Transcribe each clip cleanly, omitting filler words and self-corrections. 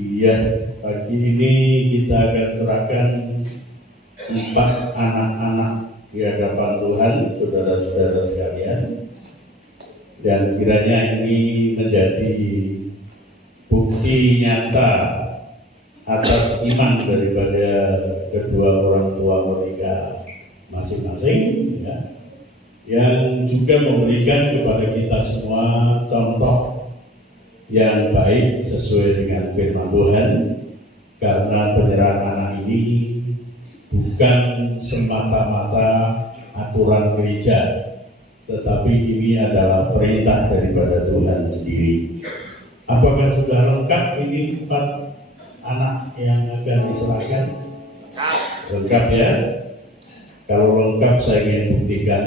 Iya, pagi ini kita akan serahkan 4 anak-anak di hadapan Tuhan, saudara-saudara sekalian. Dan kiranya ini menjadi bukti nyata atas iman daripada kedua orang tua mereka masing-masing, ya, yang juga memberikan kepada kita semua contoh yang baik sesuai dengan firman Tuhan, karena penyerahan anak ini bukan semata-mata aturan gereja, tetapi ini adalah perintah daripada Tuhan sendiri. Apakah sudah lengkap ini 4 anak yang akan diserahkan? Lengkap ya? Kalau lengkap saya ingin buktikan.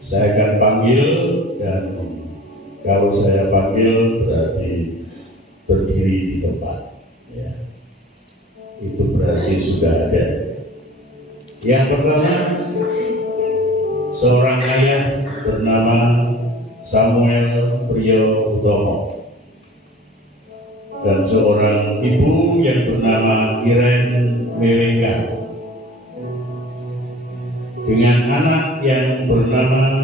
Saya akan panggil, dan kalau saya panggil berarti berdiri di tempat, ya. Itu berarti sudah ada. Yang pertama, seorang ayah bernama Samuel Priyo Utomo dan seorang ibu yang bernama Iren Meweka dengan anak yang bernama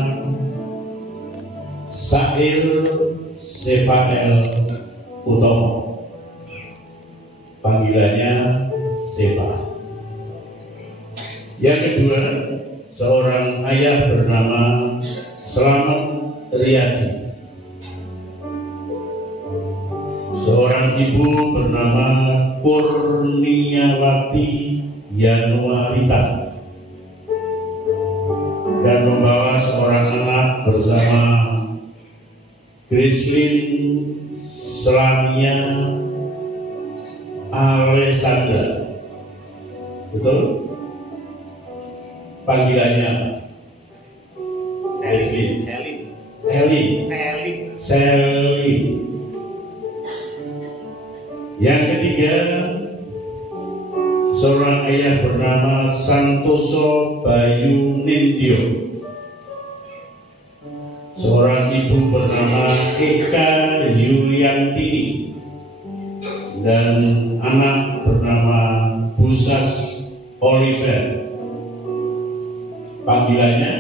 Sair Sefael Utomo, panggilannya Sefa. Yang kedua, seorang ayah bernama Slamet Riyadi, seorang ibu bernama Kurniawati Yanuarita, dan membawa seorang anak bersama Grislin Selamia Alessandra. Betul? Panggilannya apa? Seli. Yang ketiga, seorang ayah bernama Santoso Bayu Nindyo, seorang ibu bernama Eka Yulianti, dan anak bernama Busas Oliver. Panggilannya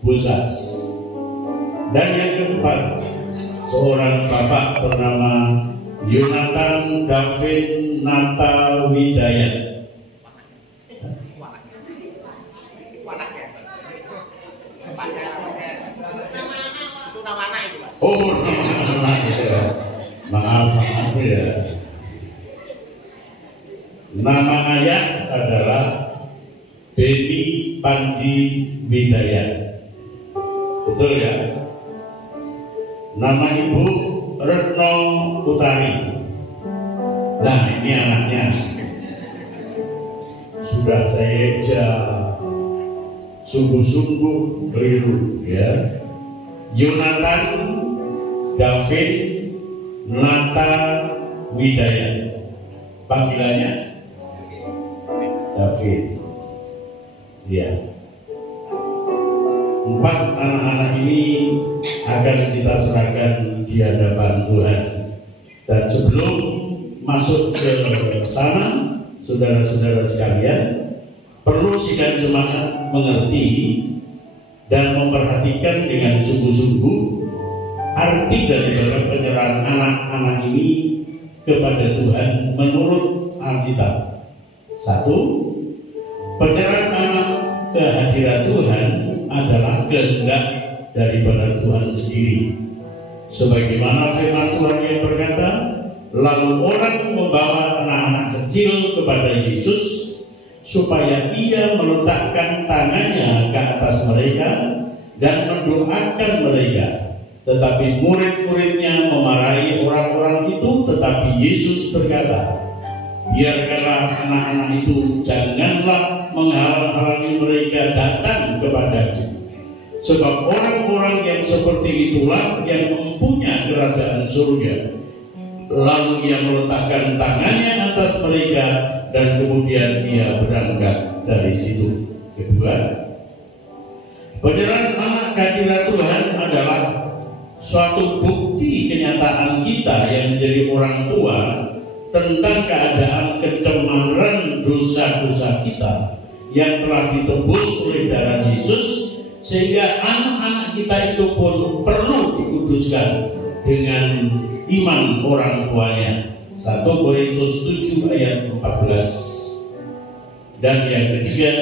Busas. Dan yang keempat, seorang bapak bernama Yonatan David Nata Widayat. Oh, maaf ya. Nama ayah adalah Beni Panji Widayat. Betul ya? Nama ibu Retno Utari. Nah, ini anaknya. Sudah saya eja sungguh-sungguh keliru, ya. Yonatan David Nata Widayat. Panggilannya David. Ya. 4 anak-anak ini akan kita serahkan di hadapan Tuhan. Dan sebelum masuk ke sana, saudara-saudara sekalian, perlu sidang jemaat mengerti dan memperhatikan dengan sungguh-sungguh arti daripada penyerahan anak-anak ini kepada Tuhan menurut Alkitab. 1. Penyerahan anak ke hadirat Tuhan adalah kehendak daripada Tuhan sendiri. Sebagaimana firman Tuhan yang berkata, lalu orang membawa anak-anak kecil kepada Yesus supaya ia meletakkan tangannya ke atas mereka dan mendoakan mereka. Tetapi murid-muridnya memarahi orang-orang itu, tetapi Yesus berkata, biarkanlah anak-anak itu, janganlah menghalang-halangi mereka datang kepadaku. Sebab orang-orang yang seperti itulah yang mempunyai kerajaan surga. Lalu ia meletakkan tangannya atas mereka dan kemudian ia berangkat dari situ. Kedua, penyerahan anak ke hadirat Tuhan adalah suatu bukti kenyataan kita yang menjadi orang tua tentang keadaan kecemaran dosa-dosa kita yang telah ditebus oleh darah Yesus, sehingga anak-anak kita itu pun perlu dikuduskan dengan iman orang tuanya. 1 Korintus 7 ayat 14. Dan yang ketiga,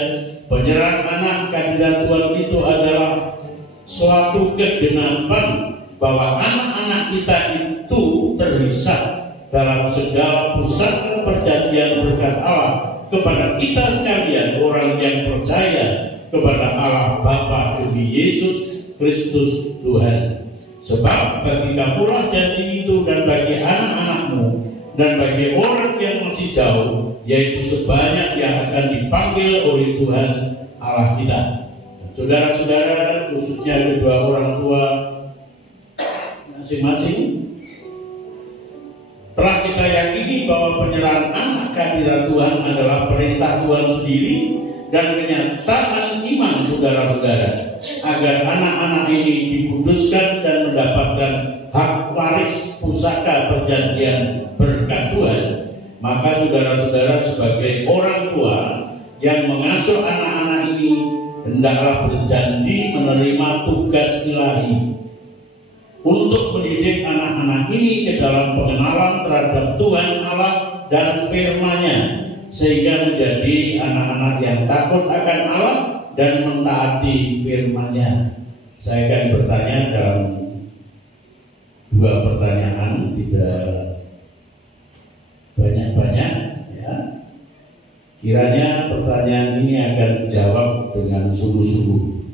penyerahan anak kehadirat Tuhan itu adalah suatu kegenapan bahwa anak-anak kita itu terhisap dalam segala pusat perjanjian berkat Allah kepada kita sekalian, orang yang percaya kepada Allah Bapa demi Yesus Kristus Tuhan. Sebab bagi kamulah janji itu, dan bagi anak-anakmu, dan bagi orang yang masih jauh, yaitu sebanyak yang akan dipanggil oleh Tuhan Allah kita. Saudara-saudara, khususnya kedua orang tua masing-masing, telah kita yakini bahwa penyerahan anak kehadirat Tuhan adalah perintah Tuhan sendiri dan kenyataan iman saudara-saudara, agar anak-anak ini dikuduskan dan mendapatkan hak waris pusaka perjanjian berkat Tuhan. Maka saudara-saudara sebagai orang tua yang mengasuh anak-anak ini hendaklah berjanji menerima tugas ilahi untuk mendidik anak-anak ini ke dalam pengenalan terhadap Tuhan Allah dan firman-Nya, sehingga menjadi anak-anak yang takut akan Allah dan mentaati firman-Nya. Saya akan bertanya dalam 2 pertanyaan, tidak banyak-banyak ya. Kiranya pertanyaan ini akan dijawab dengan sungguh-sungguh.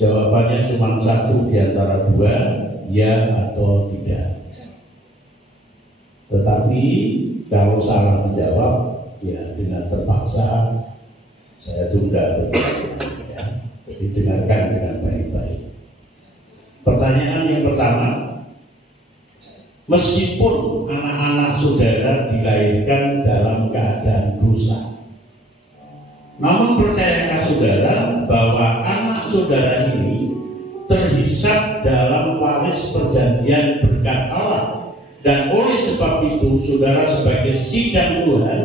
Jawabannya cuma satu di antara 2, ya atau tidak. Tetapi kalau salah menjawab, ya dengan terpaksa saya tunda ya. Jadi dengarkan dengan baik-baik. Pertanyaan yang pertama, meskipun anak-anak saudara dilahirkan dalam keadaan dosa, namun percayakah saudara bahwa anak saudara ini terhisap dalam waris perjanjian berkat Allah, dan oleh sebab itu saudara sebagai sidang Tuhan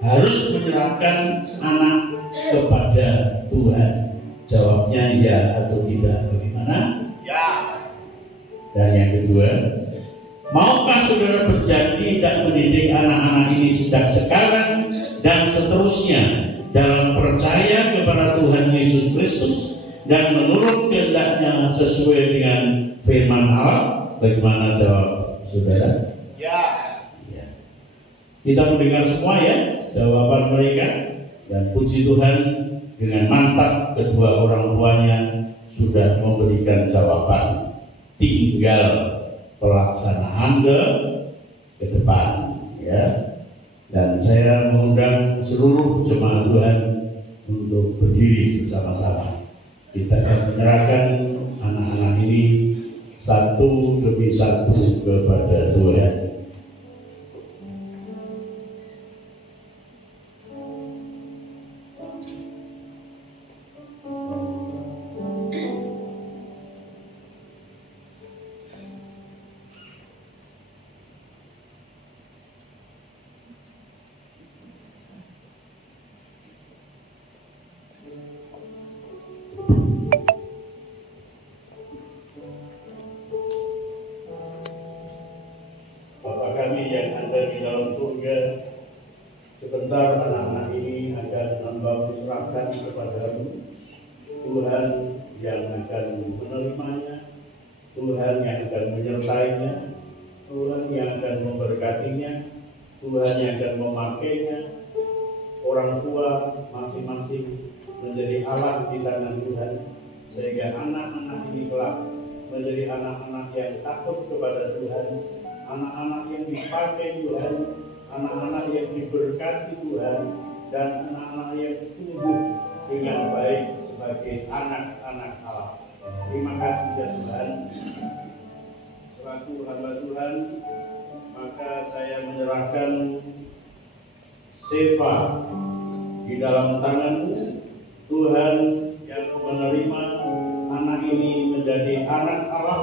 harus menyerahkan anak kepada Tuhan? Jawabnya ya atau tidak, bagaimana? Ya. Dan yang kedua, maukah saudara berjanji tidak mendidik anak-anak ini sejak sekarang dan seterusnya dalam percaya kepada Tuhan Yesus Kristus dan menurut kehendaknya sesuai dengan firman Allah? Bagaimana jawab saudara? Ya. Ya. Kita mendengar semua ya jawaban mereka, dan puji Tuhan dengan mantap kedua orang tuanya sudah memberikan jawaban. Tinggal pelaksanaan ke depan ya. Dan saya mengundang seluruh jemaat Tuhan untuk berdiri bersama-sama. Kita akan menyerahkan anak-anak ini satu demi satu kepada Tuhan. Sebentar anak-anak ini akan hamba serahkan kepadamu, Tuhan yang akan menerimanya, Tuhan yang akan menyertainya, Tuhan yang akan memberkatinya, Tuhan yang akan memakainya. Orang tua masing-masing menjadi alat di tangan Tuhan, sehingga anak-anak ini kelak menjadi anak-anak yang takut kepada Tuhan, anak-anak yang dipakai Tuhan, anak-anak yang diberkati Tuhan, dan anak-anak yang tumbuh dengan baik sebagai anak-anak Allah. Terima kasih ya Tuhan. Selaku hamba Tuhan, maka saya menyerahkan Seva di dalam tangan-Mu, Tuhan, yang menerima anak ini menjadi anak Allah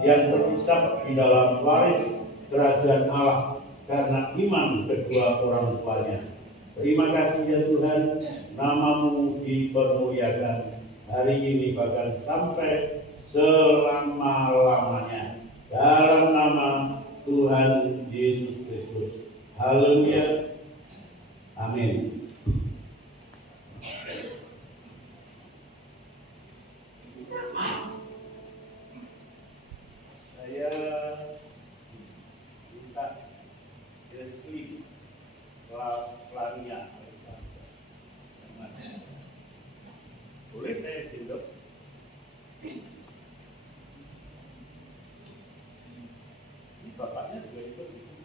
yang terhisap di dalam waris kerajaan Allah karena iman kedua orang tuanya. Terima kasih ya Tuhan, nama-Mu dipermuliakan hari ini bahkan sampai selama-lamanya. Dalam nama Tuhan Yesus Kristus. Haleluya. Amin. Saya minta Jesli Slavania. Boleh saya gendong? Ini bapaknya juga ikut di sini.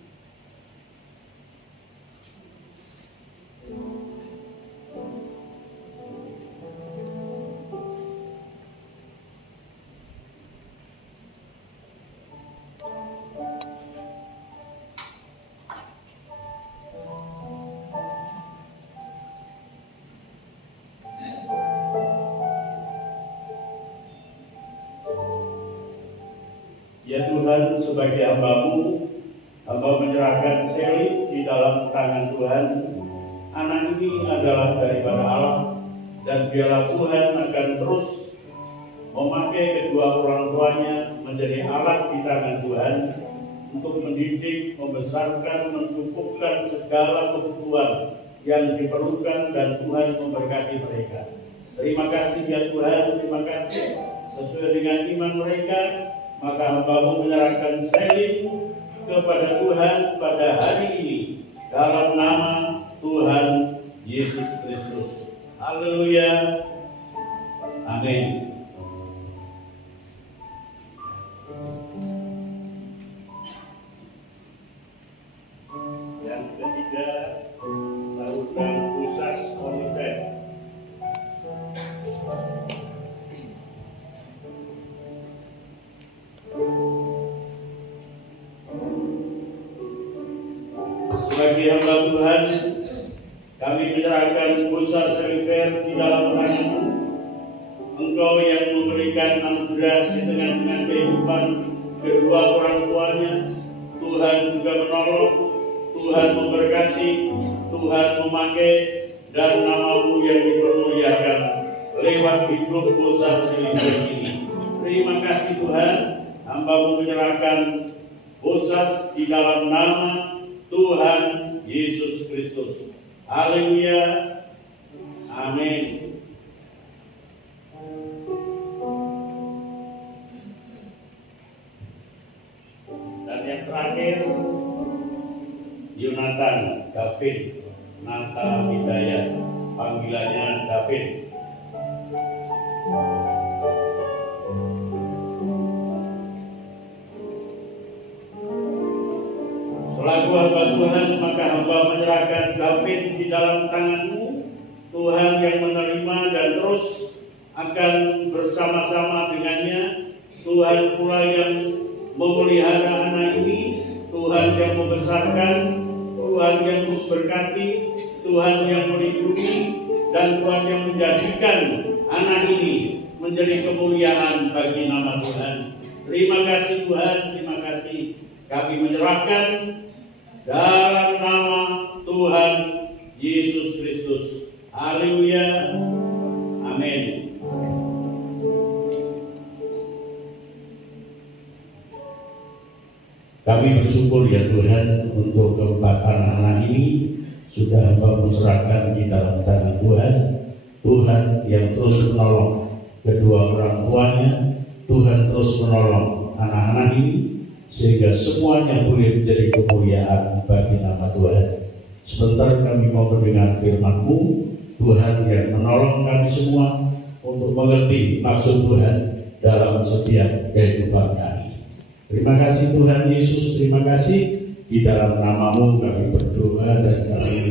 Ya Tuhan, sebagai hamba-Mu, hamba menyerahkan Sally di dalam tangan Tuhan. Anak ini adalah daripada Allah, dan biarlah Tuhan akan terus memakai kedua orang tuanya menjadi alat di tangan Tuhan untuk mendidik, membesarkan, mencukupkan segala kebutuhan yang diperlukan, dan Tuhan memberkati mereka. Terima kasih ya Tuhan, terima kasih. Sesuai dengan iman mereka, maka hamba-Mu menyerahkan Sally kepada Tuhan pada hari ini dalam nama Tuhan Yesus Kristus. Haleluya. Amin. Yang ketiga, saudara Pusas Oliver. Sebagai hamba Tuhan, kami menyerahkan Pusas Oliver di dalam tangan-Mu. Engkau yang memberikan anugerah di tengah-tengah kehidupan kedua orang tuanya. Tuhan juga menolong, Tuhan memberkati, Tuhan memakai, dan nama-Mu yang dipermuliakan lewat hidup Pusas Oliver ini. Terima kasih Tuhan, hamba-Mu menyerahkan Pusas di dalam nama Tuhan Yesus Kristus. Haleluya. Amin. Dan yang terakhir, Yonatan David Nata Hidayat, panggilannya David. Selaku hamba Tuhan, maka hamba menyerahkan David di dalam tangan-Mu, Tuhan yang menerima dan terus akan bersama-sama dengannya. Tuhan pula yang memelihara anak ini, Tuhan yang membesarkan, Tuhan yang memberkati, Tuhan yang melindungi, dan Tuhan yang menjadikan anak ini menjadi kemuliaan bagi nama Tuhan. Terima kasih Tuhan, terima kasih. Kami menyerahkan dalam nama Tuhan Yesus Kristus. Haleluya. Amin. Kami bersyukur ya Tuhan untuk keempat anak-anak ini sudah Hamba serahkan di dalam tangan Tuhan. Tuhan yang terus menolong kedua orang tuanya, Tuhan terus menolong anak-anak ini sehingga semuanya boleh menjadi kemuliaan bagi nama Tuhan. Sebentar kami mau mendengar firman-Mu, Tuhan yang menolong kami semua untuk mengerti maksud Tuhan dalam setiap kehidupan kami. Terima kasih Tuhan Yesus, terima kasih. Di dalam nama-Mu kami berdoa dan kami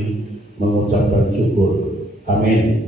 mengucapkan syukur. Amin.